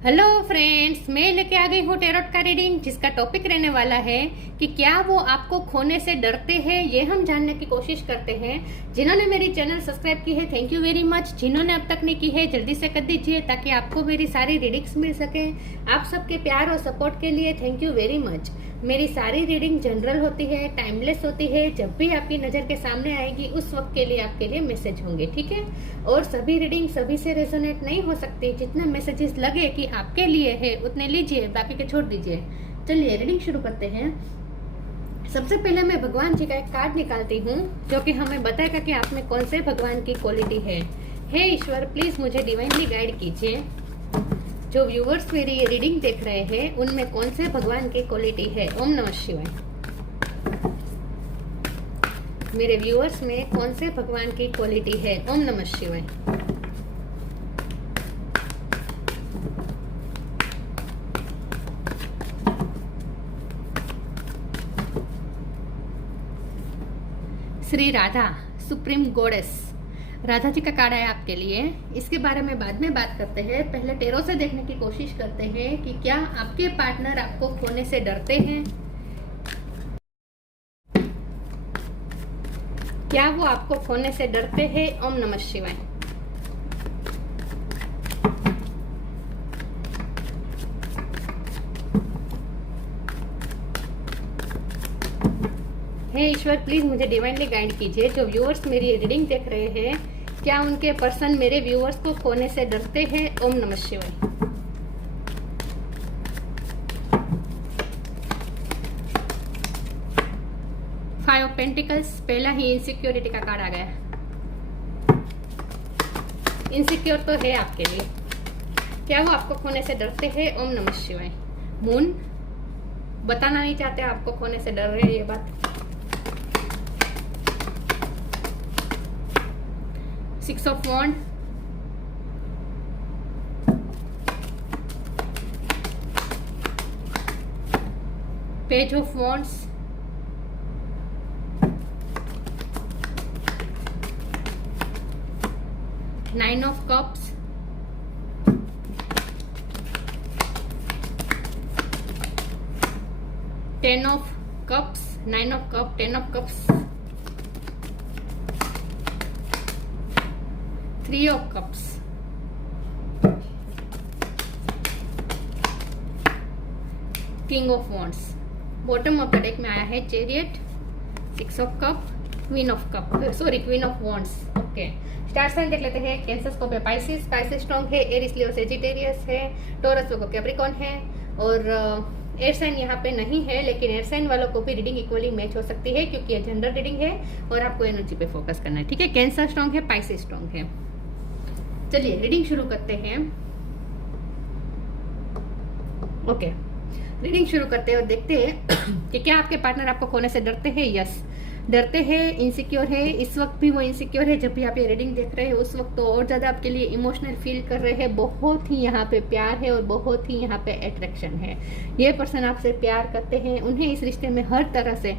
Hello friends, मैं लेके आ गई हूँ टैरोट का रीडिंग, जिसका टॉपिक रहने वाला है कि क्या वो आपको खोने से डरते हैं। ये हम जानने की कोशिश करते हैं। जिन्होंने मेरी चैनल सब्सक्राइब की है, थैंक यू वेरी मच। जिन्होंने अब तक नहीं की है, जल्दी से कर दीजिए ताकि आपको मेरी सारी रीडिंग्स मिल सके। आप सबके प्यार और सपोर्ट के लिए थैंक यू वेरी मच। मेरी सारी रीडिंग जनरल होती है, टाइमलेस होती है। जब भी आपकी नज़र के सामने आएगी उस वक्त के लिए आपके लिए मैसेज होंगे, ठीक है। और सभी रीडिंग सभी से रेजोनेट नहीं हो सकती। जितने मैसेजेस लगे कि आपके लिए है उतने लीजिए, बाकी के छोड़ दीजिए। चलिए रीडिंग शुरू करते हैं। सबसे पहले मैं भगवान जी का एक कार्ड निकालती हूँ जो कि हमें बताएगा कि आप में कौन से भगवान की क्वालिटी है। हे ईश्वर, प्लीज मुझे डिवाइनली गाइड कीजिए। जो व्यूवर्स मेरी ये रीडिंग देख रहे हैं उनमें कौन से भगवान की क्वालिटी है। ओम नमः शिवाय। मेरे व्यूअर्स में कौन से भगवान की क्वालिटी है। ओम नमः शिवाय। श्री राधा, सुप्रीम गॉडेस, राधा जी का कार्ड है आपके लिए। इसके बारे में बाद में बात करते हैं। पहले टेरो से देखने की कोशिश करते हैं कि क्या आपके पार्टनर आपको खोने से डरते हैं, क्या वो आपको खोने से डरते हैं। ओम नमः शिवाय। हे ईश्वर, प्लीज मुझे डिवाइनली गाइड कीजिए। जो व्यूअर्स मेरी रीडिंग देख रहे हैं, क्या उनके पर्सन मेरे व्यूअर्स को खोने से डरते हैं। ओम नमः शिवाय। फाइव ऑफ पेंटिकल्स, पहला ही इनसिक्योरिटी का कार्ड आ गया। इनसिक्योर तो है आपके लिए। क्या वो आपको खोने से डरते हैं। ओम नमः शिवाय। मून, बताना नहीं चाहते आपको खोने से डर रहे हैं ये बात। Six of wand, page of wands, nine of cups, ten of cups, nine of cup, ten of cups, three of cups, king of wands. Bottom of the deck में आया है chariot, six of cup, queen of cup, sorry queen of wands. Okay, star sign देख लेते हैं। Cancer, Scorpio, Pisces. Pisces strong है, Aries, Leo, Sagittarius है, Taurus, Virgo, Capricorn है। और एयर साइन यहाँ पे नहीं है, लेकिन एयर साइन वालों को भी रीडिंग इक्वली मैच हो सकती है क्योंकि ये जनरल रीडिंग है और आपको एनर्जी पे फोकस करना है, ठीक है। कैंसर स्ट्रॉन्ग है, पाइसिस स्ट्रॉन्ग है। चलिए रीडिंग शुरू करते हैं। ओके, रीडिंग शुरू करते हैं और देखते हैं कि क्या आपके पार्टनर आपको खोने से डरते हैं। यस, डरते हैं, इनसिक्योर है। इस वक्त भी वो इनसिक्योर है। जब भी आप ये रीडिंग देख रहे हैं उस वक्त तो और ज्यादा आपके लिए इमोशनल फील कर रहे हैं। बहुत ही यहाँ पे प्यार है और बहुत ही यहाँ पे अट्रैक्शन है। ये पर्सन आपसे प्यार करते हैं। उन्हें इस रिश्ते में हर तरह से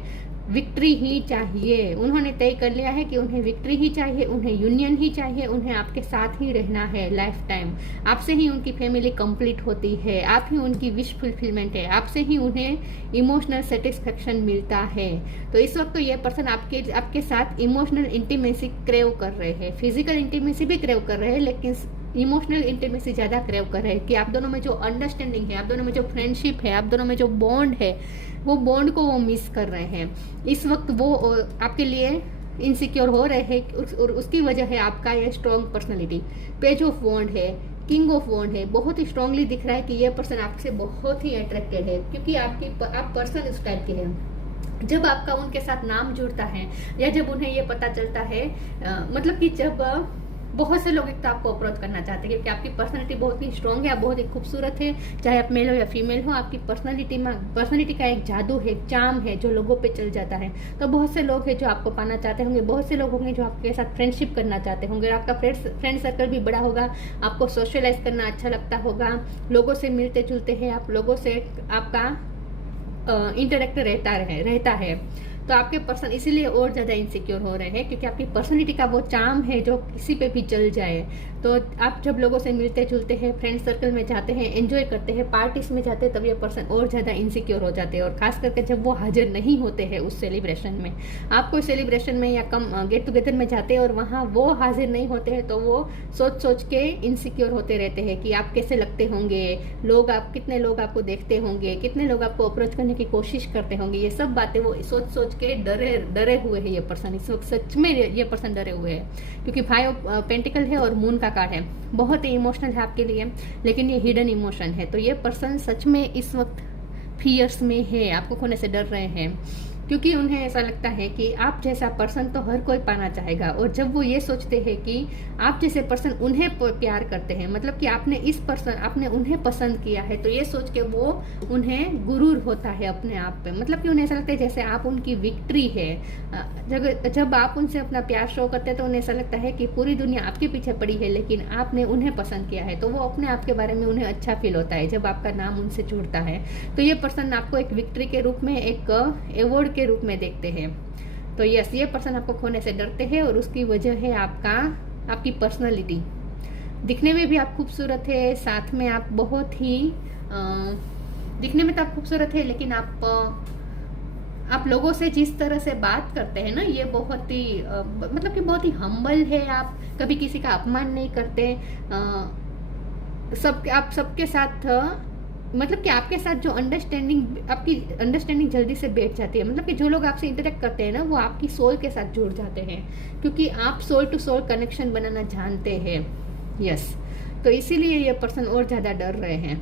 विक्ट्री ही चाहिए। उन्होंने तय कर लिया है कि उन्हें विक्ट्री ही चाहिए, उन्हें यूनियन ही चाहिए, उन्हें आपके साथ ही रहना है लाइफ टाइम। आपसे ही उनकी फैमिली कंप्लीट होती है, आप ही उनकी विश फुलफिलमेंट है, आपसे ही उन्हें इमोशनल सेटिस्फेक्शन मिलता है। तो इस वक्त तो ये पर्सन आपके साथ इमोशनल इंटीमेसी क्रेव कर रहे हैं। फिजिकल इंटीमेसी भी क्रेव कर रहे हैं, लेकिन इमोशनल इंटीमेसी ज्यादा क्रेव कर रहे हैं कि आप दोनों में जो अंडरस्टैंडिंग है, आप दोनों में जो फ्रेंडशिप है, आप दोनों में जो बॉन्ड है, वो बॉन्ड को वो मिस कर रहे हैं। इस वक्त वो आपके लिए इनसिक्योर हो रहे हैं और उसकी वजह है आपका ये स्ट्रॉन्ग पर्सनैलिटी। पेज ऑफ वॉन्ड है, किंग ऑफ वॉन्ड है। बहुत ही स्ट्रांगली दिख रहा है कि ये पर्सन आपसे बहुत ही अट्रैक्टेड है क्योंकि आप पर्सन उस टाइप के हैं। जब आपका उनके साथ नाम जुड़ता है या जब उन्हें ये पता चलता है, मतलब कि जब बहुत से लोग एक तो आपको अप्रोच करना चाहते हैं क्योंकि आपकी पर्सनालिटी बहुत ही स्ट्रांग है, आप बहुत ही खूबसूरत है। चाहे आप मेल हो या फीमेल हो, आपकी पर्सनालिटी का एक जादू है, चार्म है जो लोगों पे चल जाता है। तो बहुत से लोग हैं जो आपको पाना चाहते होंगे, बहुत से लोग होंगे जो आपके साथ फ्रेंडशिप करना चाहते होंगे। आपका फ्रेंड सर्कल भी बड़ा होगा, आपको सोशलाइज करना अच्छा लगता होगा, लोगों से मिलते जुलते हैं आप, लोगों से आपका इंटरेक्ट रहता है। तो आपके पर्सन इसीलिए और ज्यादा इनसिक्योर हो रहे हैं क्योंकि आपकी पर्सनैलिटी का वो चार्म है जो किसी पे भी चल जाए। तो आप जब लोगों से मिलते जुलते हैं, फ्रेंड सर्कल में जाते हैं, एंजॉय करते हैं, पार्टीज में जाते हैं, तब ये पर्सन और ज़्यादा इनसिक्योर हो जाते हैं। और खास करके जब वो हाजिर नहीं होते हैं उस सेलिब्रेशन में, आप कोई सेलिब्रेशन में या कम गेट टुगेदर में जाते हैं और वहाँ वो हाजिर नहीं होते हैं, तो वो सोच सोच के इनसिक्योर होते रहते हैं कि आप कैसे लगते होंगे, लोग आप कितने लोग आपको देखते होंगे, कितने लोग आपको अप्रोच करने की कोशिश करते होंगे। ये सब बातें वो सोच सोच के डरे हुए हैं ये पर्सन। इस वक्त सच में ये पर्सन डरे हुए हैं, क्योंकि 5 ऑफ पेंटिकल है और मून का कार्ड है। बहुत ही इमोशनल है आपके लिए, लेकिन ये हिडन इमोशन है। तो ये पर्सन सच में इस वक्त फियर्स में है, आपको खोने से डर रहे हैं, क्योंकि उन्हें ऐसा लगता है कि आप जैसा पर्सन तो हर कोई पाना चाहेगा। और जब वो ये सोचते हैं कि आप जैसे पर्सन उन्हें प्यार करते हैं, मतलब कि आपने उन्हें पसंद किया है, तो ये सोच के वो उन्हें गुरूर होता है अपने आप पे। मतलब कि उन्हें ऐसा लगता है जैसे आप उनकी विक्ट्री है। जब आप उनसे अपना प्यार शो करते हैं तो उन्हें ऐसा लगता है कि पूरी दुनिया आपके पीछे पड़ी है, लेकिन आपने उन्हें पसंद किया है। तो वो अपने आप के बारे में उन्हें अच्छा फील होता है जब आपका नाम उनसे जुड़ता है। तो ये पर्सन आपको एक विक्ट्री के रूप में, एक अवॉर्ड के रूप में देखते हैं। तो यस, ये पर्सन आपको खोने से डरते हैं, और उसकी वजह है आपकी पर्सनालिटी। दिखने में भी आप खूबसूरत है, साथ में आप बहुत ही दिखने में तो आप खूबसूरत है, लेकिन आप लोगों से जिस तरह से बात करते हैं ना, ये बहुत ही मतलब कि बहुत ही हम्बल है। आप कभी किसी का अपमान नहीं करते। आप सबके साथ, मतलब कि आपके साथ जो आपकी अंडरस्टैंडिंग जल्दी से बैठ जाती है। मतलब कि जो लोग आपसे इंटरेक्ट करते हैं ना, वो आपकी सोल के साथ जुड़ जाते हैं, क्योंकि आप सोल टू सोल कनेक्शन बनाना जानते हैं। यस, तो इसीलिए ये पर्सन और ज़्यादा डर रहे हैं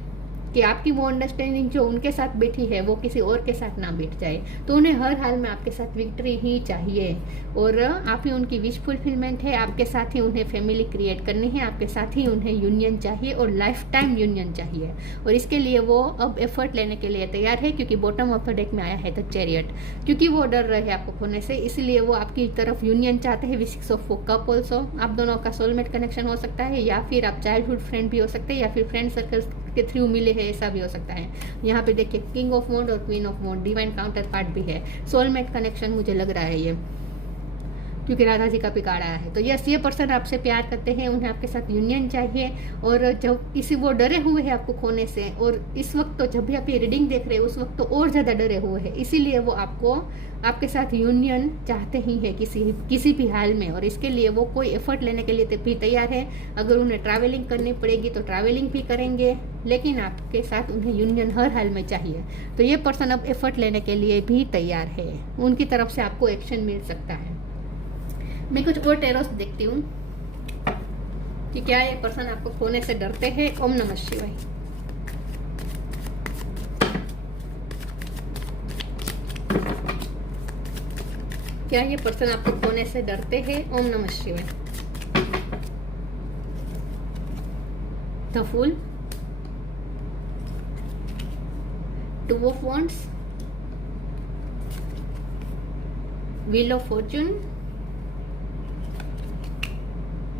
कि आपकी वो अंडरस्टैंडिंग जो उनके साथ बैठी है वो किसी और के साथ ना बैठ जाए। तो उन्हें हर हाल में आपके साथ विक्ट्री ही चाहिए, और आप ही उनकी विश फुलफिलमेंट है। आपके साथ ही उन्हें फैमिली क्रिएट करनी है, आपके साथ ही उन्हें यूनियन चाहिए, और लाइफ टाइम यूनियन चाहिए। और इसके लिए वो अब एफर्ट लेने के लिए तैयार है, क्योंकि बॉटम ऑफ द डेक में आया है द चैरियट। क्योंकि वो डर रहे हैं आपको खोने से, इसलिए वो आपकी तरफ यूनियन चाहते हैं। विद 6 ऑफ कप ऑल्सो, आप दोनों का सोलमेट कनेक्शन हो सकता है, या फिर आप चाइल्डहुड फ्रेंड भी हो सकते हैं, या फिर फ्रेंड सर्कल के थ्रू मिले हैं, ऐसा भी हो सकता है। यहाँ पे देखिए किंग ऑफ वॉन्ड और queen of wand, divine counterpart भी है। सोलमेट कनेक्शन मुझे लग रहा है ये, क्योंकि राधा जी का पिकाड़ आया है। तो यस, ये पर्सन आपसे प्यार करते हैं, उन्हें आपके साथ यूनियन चाहिए। और जब किसी वो डरे हुए हैं आपको खोने से, और इस वक्त तो जब भी आप ये रीडिंग देख रहे हैं उस वक्त तो और ज़्यादा डरे हुए हैं, इसीलिए वो आपके साथ यूनियन चाहते ही है किसी भी हाल में। और इसके लिए वो कोई एफर्ट लेने के लिए भी तैयार है। अगर उन्हें ट्रैवलिंग करनी पड़ेगी तो ट्रैवलिंग भी करेंगे, लेकिन आपके साथ उन्हें यूनियन हर हाल में चाहिए। तो ये पर्सन अब एफर्ट लेने के लिए भी तैयार है, उनकी तरफ से आपको एक्शन मिल सकता है। मैं कुछ और टेरोस देखती हूँ कि क्या ये पर्सन आपको खोने से डरते हैं। ओम नमः शिवाय। क्या ये पर्सन आपको खोने से डरते हैं। ओम नमः शिवाय। The fool, 2 of wands, wheel of fortune,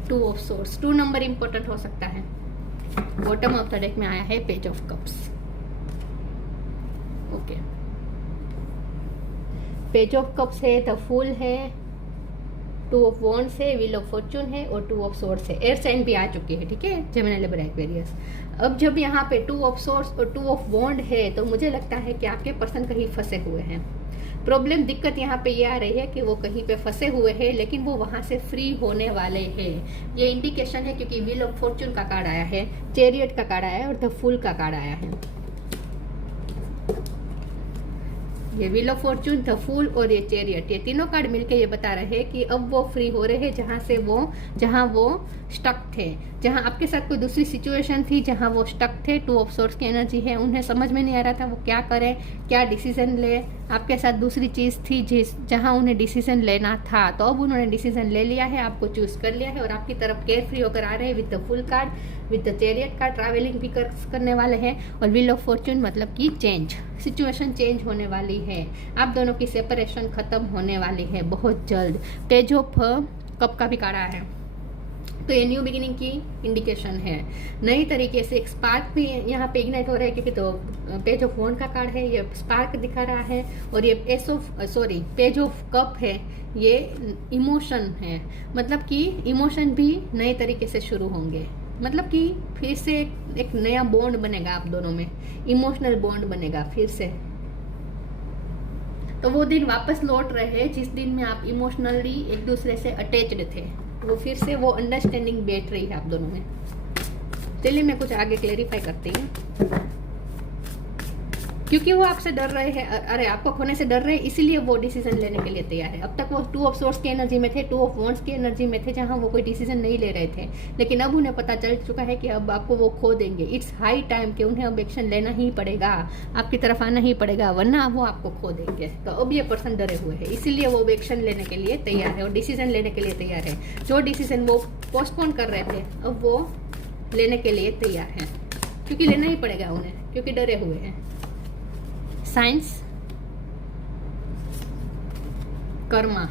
2 of swords. 2 number important हो सकता है। बॉटम ऑफ द डेक में आया है page of cups. Okay, page of cups है, द फूल है, 2 ऑफ वॉन्ड्स है, व्हील ऑफ फॉर्चून है, और 2 ऑफ सोर्स है। एयर साइन भी आ चुकी है, ठीक है, जेमिनी, लिब्रा, एक्वेरियस। अब जब यहाँ पे 2 ऑफ सोर्स और 2 ऑफ वॉन्ड है, तो मुझे लगता है कि आपके पर्सन कहीं फंसे हुए हैं। प्रॉब्लम, दिक्कत यहाँ पे ये आ रही है कि वो कहीं पे फंसे हुए हैं, लेकिन वो वहां से फ्री होने वाले हैं। ये इंडिकेशन है, क्योंकि व्हील ऑफ फॉर्चून का कार्ड आया है, चैरियट का कार्ड आया है, और द फूल का कार्ड आया है। ये wheel of fortune, the fool और ये चैरियट, ये तीनों कार्ड मिलके ये बता रहे हैं कि अब वो फ्री हो रहे हैं जहां वो स्टक थे, जहां आपके साथ कोई दूसरी सिचुएशन थी, जहां वो स्टक थे। 2 ऑफ सोर्स की एनर्जी है, उन्हें समझ में नहीं आ रहा था वो क्या करें, क्या डिसीजन ले। आपके साथ दूसरी चीज़ थी जहां उन्हें डिसीजन लेना था, तो अब उन्होंने डिसीजन ले लिया है, आपको चूज कर लिया है, और आपकी तरफ केयर फ्री होकर आ रहे हैं। With the full card, with the chariot card, travelling भी करने वाले हैं, और व्हील ऑफ फॉर्चून मतलब कि चेंज, सिचुएशन चेंज होने वाली है। आप दोनों की सेपरेशन खत्म होने वाली है बहुत जल्द। पेज ऑफ कप का भी कार्ड आया है, तो ये न्यू बिगिनिंग की इंडिकेशन है। नई तरीके से एक स्पार्क भी यहाँ पे इग्नाइट हो रहा है, क्योंकि तो पेज ऑफ वॉन्ड का कार्ड है, ये स्पार्क दिखा रहा है। और ये पेज ऑफ कप है, ये इमोशन है, मतलब कि इमोशन भी नए तरीके से शुरू होंगे, मतलब कि फिर से एक नया बॉन्ड बनेगा आप दोनों में, इमोशनल बॉन्ड बनेगा फिर से। तो वो दिन वापस लौट रहे हैं जिस दिन में आप इमोशनली एक दूसरे से अटैच्ड थे, वो फिर से वो अंडरस्टैंडिंग बैठ रही है आप दोनों में। चलिए मैं कुछ आगे क्लेरिफाई करती हूँ। क्योंकि वो आपसे डर रहे हैं, अरे आपको खोने से डर रहे हैं, इसीलिए वो डिसीजन लेने के लिए तैयार है। अब तक वो 2 ऑफ सोर्ड्स की एनर्जी में थे, 2 ऑफ वॉन्ड्स की एनर्जी में थे, जहां वो कोई डिसीजन नहीं ले रहे थे। लेकिन अब उन्हें पता चल चुका है कि अब आपको वो खो देंगे। इट्स हाई टाइम कि उन्हें अब एक्शन लेना ही पड़ेगा, आपकी तरफ आना ही पड़ेगा, वरना वो आपको खो देंगे। तो अब ये पर्सन डरे हुए है, इसीलिए वो एक्शन लेने के लिए तैयार है और डिसीजन लेने के लिए तैयार है। जो डिसीजन वो पोस्टपोन कर रहे थे, अब वो लेने के लिए तैयार है, क्योंकि लेना ही पड़ेगा उन्हें, क्योंकि डरे हुए हैं। Science, karma,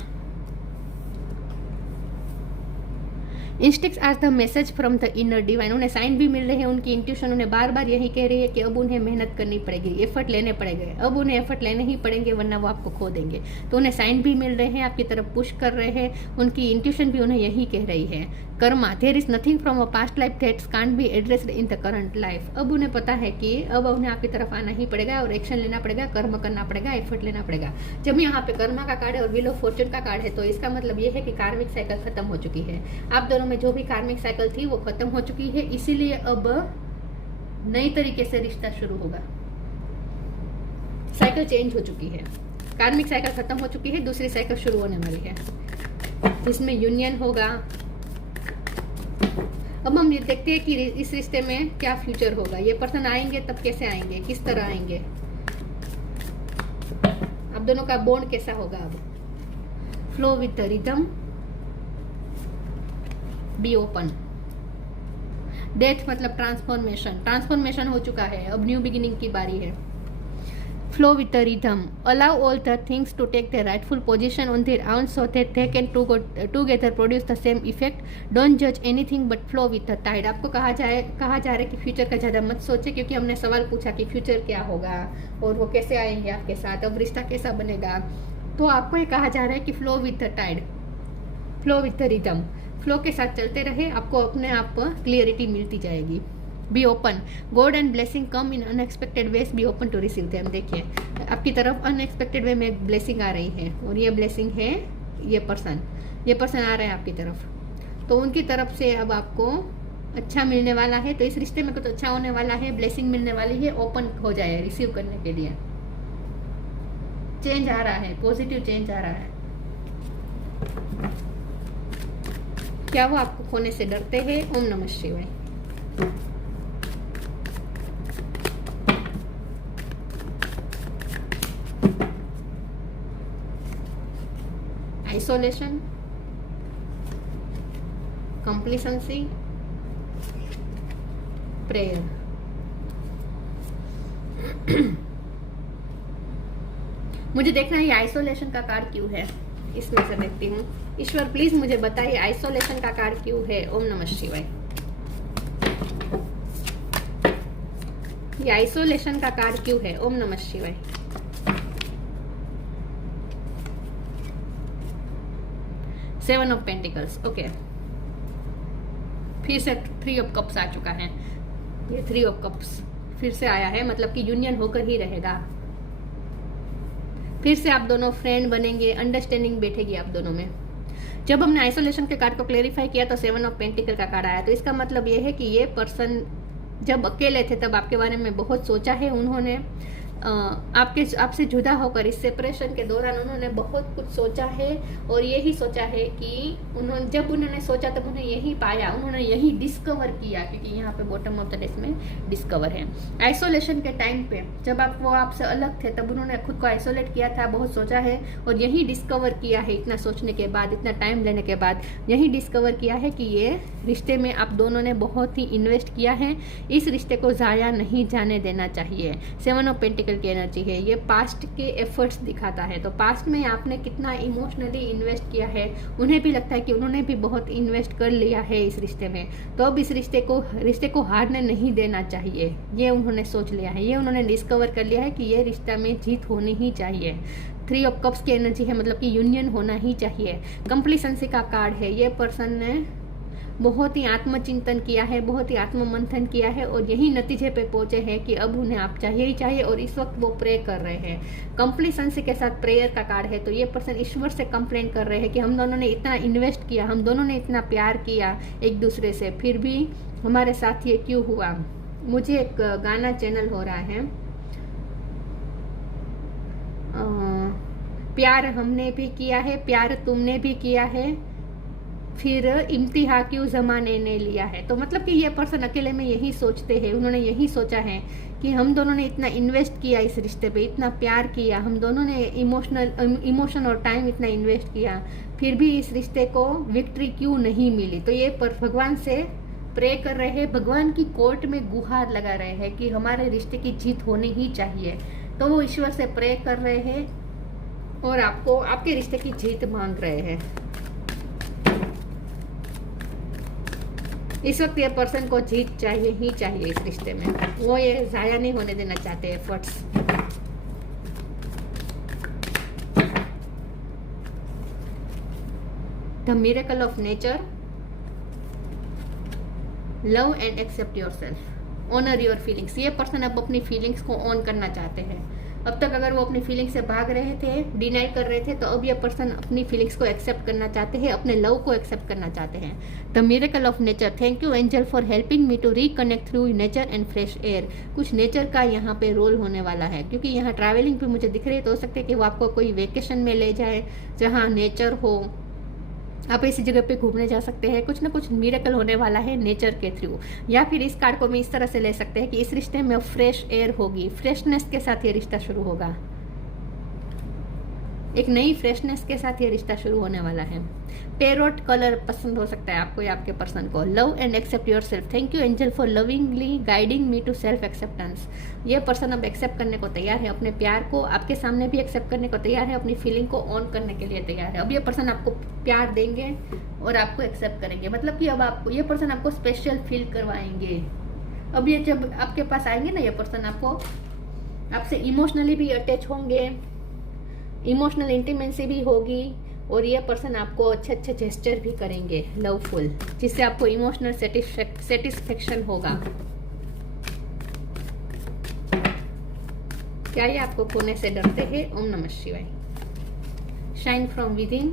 instincts are the message from the inner divine. उन्हें साइन भी मिल रहे हैं, उनकी इंट्यूशन उन्हें बार बार यही कह रही है कि अब उन्हें मेहनत करनी पड़ेगी, एफर्ट लेने पड़ेंगे, अब उन्हें एफर्ट लेने ही पड़ेंगे, वरना वो आपको खो देंगे। तो उन्हें साइन भी मिल रहे हैं, आपकी तरफ पुश कर रहे हैं, उनकी इंट्यूशन भी उन्हें यही कह रही है। Karma, there is nothing from a past life that can't be addressed in the current life. अब उन्हें पता है कि अब उन्हें आपकी तरफ आना ही पड़ेगा और एक्शन लेना पड़ेगा, कर्म करना पड़ेगा, एफर्ट लेना पड़ेगा। जब यहाँ पे कर्मा का कार्ड है और व्हील ऑफ फॉर्च्यून का कार्ड है, तो इसका मतलब ये है कि कार्मिक साइकिल खत्म हो चुकी है। आप दोनों में जो भी कार्मिक साइकिल थी वो खत्म हो चुकी है, इसीलिए अब नई तरीके से रिश्ता शुरू होगा। साइकिल चेंज हो चुकी है, कार्मिक साइकिल खत्म हो चुकी है, दूसरी साइकिल शुरू होने वाली है, जिसमें यूनियन होगा। अब हम ये देखते हैं कि इस रिश्ते में क्या फ्यूचर होगा। ये पर्सन आएंगे तब कैसे आएंगे, किस तरह आएंगे, आप दोनों का बॉन्ड कैसा होगा। अब flow with the rhythm, be open. Death मतलब ट्रांसफॉर्मेशन, ट्रांसफॉर्मेशन हो चुका है, अब न्यू बिगिनिंग की बारी है। Flow with the rhythm. Allow all the things to take their rightful position on their own so that they can together produce the same effect. Don't judge anything but flow with the tide. आपको कहा जा रहा है कि future का ज़्यादा मत सोचे, क्योंकि हमने सवाल पूछा कि फ्यूचर क्या होगा और वो कैसे आएंगे आपके साथ, अब रिश्ता कैसा बनेगा। तो आपको ये कहा जा रहा है कि flow with the tide, flow with the rhythm, flow के साथ चलते रहे, आपको अपने आप क्लियरिटी मिलती जाएगी। Be open, God and blessing come in unexpected ways, be open to receive them. देखिए आपकी तरफ अनएक्सपेक्टेड वे में ब्लेसिंग आ रही है, और ये ब्लेसिंग है ये पर्सन आ रहा है आपकी तरफ, तो उनकी तरफ से अब आपको अच्छा मिलने वाला है। तो इस रिश्ते में कुछ अच्छा होने वाला है, ब्लेसिंग मिलने वाली है, ओपन हो जाए रिसीव करने के लिए। चेंज आ रहा है, पॉजिटिव चेंज आ रहा है। क्या वो आपको खोने से डरते हैं? ओम नमः शिवाय। Isolation, complacency, prayer. मुझे देखना है ये आइसोलेशन का कार्ड क्यों है, इसमें से देखती हूँ। ईश्वर प्लीज मुझे बताइए आइसोलेशन का कार्ड क्यों है। ओम नमः शिवाय। ये आइसोलेशन का कार्ड क्यों है? ओम नमः शिवाय। Seven of pentacles, okay. फिर से 3 ऑफ कप्स आ चुका है, ये 3 ऑफ कप्स फिर से आया है, मतलब कि यूनियन होकर ही रहेगा। फिर से आप दोनों फ्रेंड बनेंगे, अंडरस्टैंडिंग बैठेगी आप दोनों में। जब हमने आइसोलेशन के कार्ड को क्लेरिफाई किया तो 7 ऑफ पेंटिकल का कार्ड आया, तो इसका मतलब ये है कि ये पर्सन जब अकेले थे तब आपके बारे में बहुत सोचा है उन्होंने। आपसे जुदा होकर इस सेपरेशन के दौरान उन्होंने बहुत कुछ सोचा है, और यही सोचा है कि जब उन्होंने सोचा तब उन्हें यही पाया, उन्होंने यही डिस्कवर किया, क्योंकि यहाँ पे बॉटम ऑफ द डेक में डिस्कवर है। आइसोलेशन के टाइम पे जब वो आपसे अलग थे तब उन्होंने खुद को आइसोलेट किया था, बहुत सोचा है, और यही डिस्कवर किया है, इतना सोचने के बाद, इतना टाइम लेने के बाद यही डिस्कवर किया है कि ये रिश्ते में आप दोनों ने बहुत ही इन्वेस्ट किया है, इस रिश्ते को ज़ाया नहीं जाने देना चाहिए। 7 ऑफ पेंटिकल ओरेकल की एनर्जी है, ये पास्ट के एफर्ट्स दिखाता है। तो पास्ट में आपने कितना इमोशनली इन्वेस्ट किया है, उन्हें भी लगता है कि उन्होंने भी बहुत इन्वेस्ट कर लिया है इस रिश्ते में, तो अब इस रिश्ते को हारने नहीं देना चाहिए, ये उन्होंने सोच लिया है, ये उन्होंने डिस्कवर कर लिया है कि ये रिश्ता में जीत होनी ही चाहिए। 3 ऑफ कप्स की एनर्जी है, मतलब कि यूनियन होना ही चाहिए। कंप्लीसेंसी का कार्ड है, ये पर्सन ने बहुत ही आत्मचिंतन किया है, बहुत ही आत्ममंथन किया है और यही नतीजे पे पहुंचे हैं कि अब उन्हें आप चाहिए ही चाहिए और इस वक्त वो प्रे कर रहे हैं। कंप्लीसेंसी के साथ प्रेयर का कार्ड है, तो ये पर्सन ईश्वर से कंप्लेन कर रहे हैं कि हम दोनों ने इतना इन्वेस्ट किया, हम दोनों ने इतना प्यार किया एक दूसरे से, फिर भी हमारे साथ ये क्यों हुआ। मुझे एक गाना चैनल हो रहा है, प्यार हमने भी किया है, प्यार तुमने भी किया है, फिर इम्तिहा क्यों जमाने ने लिया है। तो मतलब कि ये पर्सन अकेले में यही सोचते हैं, उन्होंने यही सोचा है कि हम दोनों ने इतना इन्वेस्ट किया इस रिश्ते पे, इतना प्यार किया, हम दोनों ने इमोशन और टाइम इतना इन्वेस्ट किया, फिर भी इस रिश्ते को विक्ट्री क्यों नहीं मिली। तो ये भगवान से प्रे कर रहे हैं, भगवान की कोर्ट में गुहार लगा रहे हैं कि हमारे रिश्ते की जीत होनी ही चाहिए। तो वो ईश्वर से प्रे कर रहे हैं और आपके रिश्ते की जीत मांग रहे हैं। इस वक्त ये पर्सन को जीत चाहिए ही चाहिए इस रिश्ते में, वो ये जाया नहीं होने देना चाहते efforts. The miracle of nature, love and accept yourself, honour your feelings. ये पर्सन अब अपनी फीलिंग्स को ऑन करना चाहते हैं। अब तक अगर वो अपनी फीलिंग्स से भाग रहे थे, डिनाई कर रहे थे, तो अब ये पर्सन अपनी फीलिंग्स को एक्सेप्ट करना चाहते हैं, अपने लव को एक्सेप्ट करना चाहते हैं। The miracle of nature, thank you angel for helping me to reconnect through nature and fresh air. कुछ नेचर का यहाँ पे रोल होने वाला है, क्योंकि यहाँ ट्रैवलिंग पे मुझे दिख रही है, तो हो सकता है कि वो आपको कोई वेकेशन में ले जाए जहाँ नेचर हो, आप ऐसी जगह पे घूमने जा सकते हैं। कुछ ना कुछ मिरेकल होने वाला है नेचर के थ्रू। या फिर इस कार्ड को मैं इस तरह से ले सकते हैं कि इस रिश्ते में फ्रेश एयर होगी, फ्रेशनेस के साथ ये रिश्ता शुरू होगा, एक नई फ्रेशनेस के साथ ये रिश्ता शुरू होने वाला है। पेरोट कलर पसंद हो सकता है आपको या आपके पर्सन को। Love and accept yourself, thank you angel for lovingly guiding me to self acceptance. ये पर्सन अब एक्सेप्ट करने को तैयार है, अपने प्यार को आपके सामने भी एक्सेप्ट करने को तैयार है, अपनी फीलिंग को ऑन करने के लिए तैयार है। अब ये पर्सन आपको प्यार देंगे और आपको एक्सेप्ट करेंगे, मतलब कि अब आपको ये पर्सन आपको स्पेशल फील करवाएंगे। अब ये जब आपके पास आएंगे ना, ये पर्सन आपसे इमोशनली भी अटैच होंगे, इमोशनल इंटीमेसी भी होगी और ये पर्सन आपको अच्छे अच्छे जेस्चर भी करेंगे लवफुल, जिससे आपको इमोशनल सेटिस्फेक्शन होगा। क्या ये आपको खोने से डरते हैं? ओम नमः शिवाय। Shine from with in,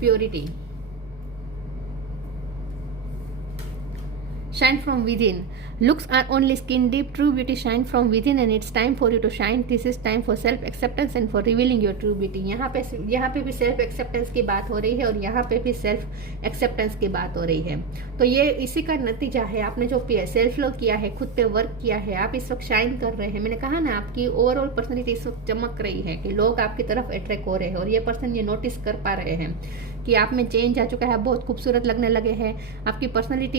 purity, shine from within. Looks are only skin deep, true beauty shine from within and it's time for you to shine. This is time for self acceptance and for revealing your true beauty. यहाँ पे भी self acceptance की बात हो रही है और यहाँ पे भी सेल्फ एक्सेप्टेंस की बात हो रही है। तो ये इसी का नतीजा है, आपने जो सेल्फ लव किया है, खुद पे वर्क किया है, आप इस वक्त शाइन कर रहे हैं। मैंने कहा ना, आपकी ओवरऑल पर्सनैलिटी इस वक्त चमक रही है कि लोग आपकी तरफ अट्रैक्ट हो रहे हैं और ये पर्सन ये नोटिस कर पा रहे हैं कि आप में चेंज आ चुका है, आप बहुत खूबसूरत लगने लगे हैं, आपकी पर्सनैलिटी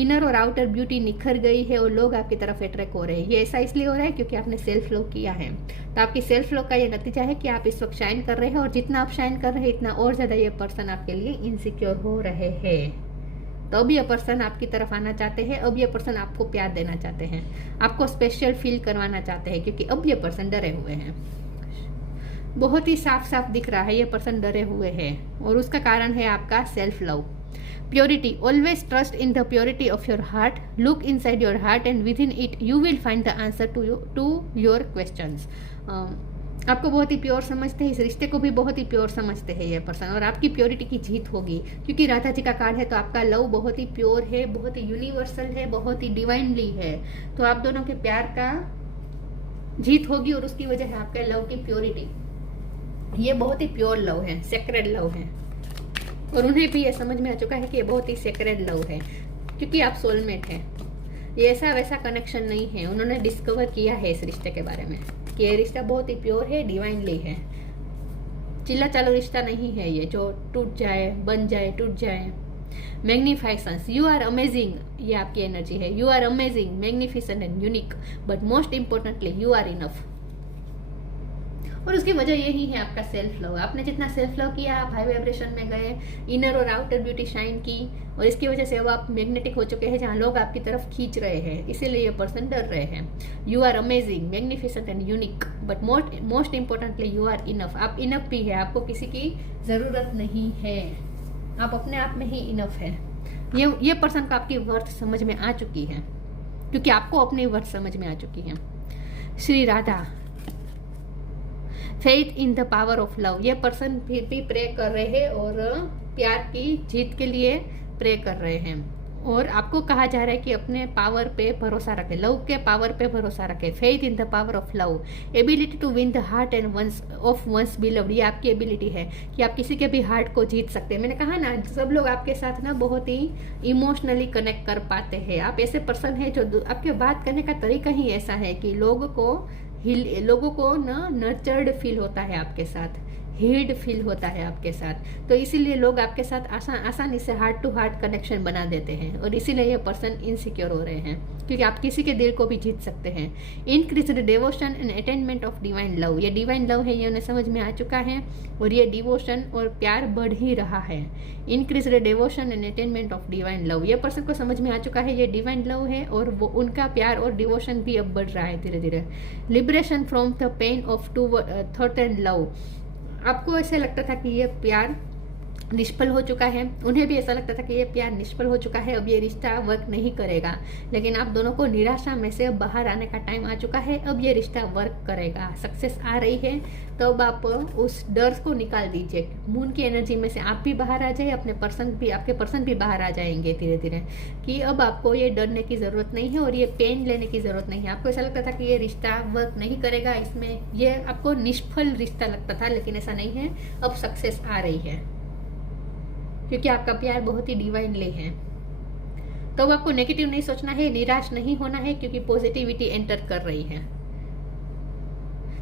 इनर और आउटर ब्यूटी निखर गई है और लोग आपकी तरफ अट्रैक्ट हो रहे हैं। ये ऐसा इसलिए हो रहा है क्योंकि आपने सेल्फ लव किया है। तो आपकी सेल्फ लव का ये नतीजा है कि आप इस वक्त शाइन कर रहे हैं और जितना आप शाइन कर रहे हैं इतना और ज्यादा ये पर्सन आपके लिए इनसिक्योर हो रहे हैं। तो अब ये पर्सन आपकी तरफ आना चाहते हैं, अब ये पर्सन आपको प्यार देना चाहते हैं, आपको स्पेशल फील करवाना चाहते हैं, क्योंकि अब ये पर्सन डरे हुए हैं। बहुत ही साफ साफ दिख रहा है ये पर्सन डरे हुए हैं और उसका कारण है आपका self love. Purity, always trust in the purity of your heart, look inside your heart and within it you will find the answer to your questions. आपको बहुत ही प्योर समझते हैं, इस रिश्ते को भी बहुत ही प्योर समझते हैं ये पर्सन और आपकी प्योरिटी की जीत होगी, क्योंकि राधा जी का कार्ड है। तो आपका लव बहुत ही प्योर है, बहुत ही यूनिवर्सल है, बहुत ही डिवाइनली है। तो आप दोनों के प्यार का जीत होगी और उसकी वजह है आपके लव की प्योरिटी। ये बहुत ही प्योर लव है, सेक्रेड लव है और उन्हें भी ये समझ में आ चुका है कि ये बहुत ही सेक्रेड लव है, क्योंकि आप सोलमेट हैं। ये ऐसा वैसा कनेक्शन नहीं है, उन्होंने डिस्कवर किया है इस रिश्ते के बारे में कि ये रिश्ता बहुत ही प्योर है, डिवाइनली है। चिल्ला चालू रिश्ता नहीं है ये, जो टूट जाए, बन जाए, टूट जाए। मैग्निफाइसेंस, यू आर अमेजिंग, ये आपकी एनर्जी है। You are amazing, magnificent and unique, but most importantly you are enough. और उसकी वजह यही है आपका सेल्फ लव। आपने जितना सेल्फ लव किया, आप हाई वाइब्रेशन में गए, इनर और आउटर ब्यूटी शाइन की, और इसकी वजह से अब आप मैग्नेटिक हो चुके हैं जहाँ लोग आपकी तरफ खींच रहे हैं, इसीलिए ये पर्सन डर रहे हैं। You are amazing, magnificent and unique, but most importantly you are enough. आप इनफ भी है, आपको किसी की जरूरत नहीं है, आप अपने आप में ही इनफ है। ये पर्सन को आपकी वर्थ समझ में आ चुकी है, क्योंकि आपको अपनी वर्थ समझ में आ चुकी है। Shri Radha, faith in the power of love, ये पर्सन फिर भी प्रे कर रहे हैं और प्यार की जीत के लिए प्रे कर रहे हैं। और आपको कहा जा रहा है कि अपने पावर पे भरोसा रखें, लव के पावर पे भरोसा रखें। Faith in the power of love, ability to win the heart and one's beloved, ये आपकी एबिलिटी है कि आप किसी के भी हार्ट को जीत सकते हैं। मैंने कहा ना, सब लोग आपके साथ ना बहुत ही इमोशनली कनेक्ट कर पाते हैं। आप ऐसे पर्सन है जो आपके बात करने का तरीका ही ऐसा है कि लोगों को ना नर्चर्ड फील होता है आपके साथ, हील्ड फील होता है आपके साथ। तो इसीलिए लोग आपके साथ आसानी से हार्ट टू हार्ट कनेक्शन बना देते हैं, और इसीलिए ये पर्सन इनसिक्योर हो रहे हैं, क्योंकि आप किसी के दिल को भी जीत सकते हैं। Increase the devotion and attainment of divine love, ये डिवाइन लव है, ये उन्हें समझ में आ चुका है, और ये डिवोशन और प्यार बढ़ ही रहा है। Increase the devotion and attainment of divine love, ये पर्सन को समझ में आ चुका है ये डिवाइन लव है, और वो उनका प्यार और डिवोशन भी अब बढ़ रहा है धीरे धीरे। Liberation from the pain of thought and love, आपको ऐसे लगता था कि ये प्यार निष्फल हो चुका है, उन्हें भी ऐसा लगता था कि ये प्यार निष्फल हो चुका है, अब ये रिश्ता वर्क नहीं करेगा, लेकिन आप दोनों को निराशा में से अब बाहर आने का टाइम आ चुका है। अब ये रिश्ता वर्क करेगा, सक्सेस आ रही है, तो अब आप उस डर को निकाल दीजिए। मून की एनर्जी में से आप भी बाहर आ जाए, आपके पर्सन भी बाहर आ जाएंगे धीरे धीरे, कि अब आपको ये डरने की जरूरत नहीं है और ये पेन लेने की जरूरत नहीं है। आपको ऐसा लगता था कि ये रिश्ता वर्क नहीं करेगा, इसमें ये आपको निष्फल रिश्ता लगता था, लेकिन ऐसा नहीं है, अब सक्सेस आ रही है, क्योंकि आपका प्यार बहुत ही डिवाइनली है। तो अब आपको नेगेटिव नहीं सोचना है, निराश नहीं होना है, क्योंकि पॉजिटिविटी एंटर कर रही है।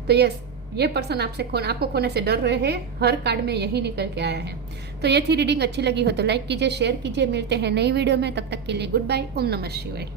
तो यस, ये पर्सन आपको खोने से डर रहे हैं, हर कार्ड में यही निकल के आया है। तो ये थी रीडिंग, अच्छी लगी हो तो लाइक कीजिए, शेयर कीजिए। मिलते हैं नई वीडियो में, तब तक के लिए गुड बाय, ओम नमः शिवाय।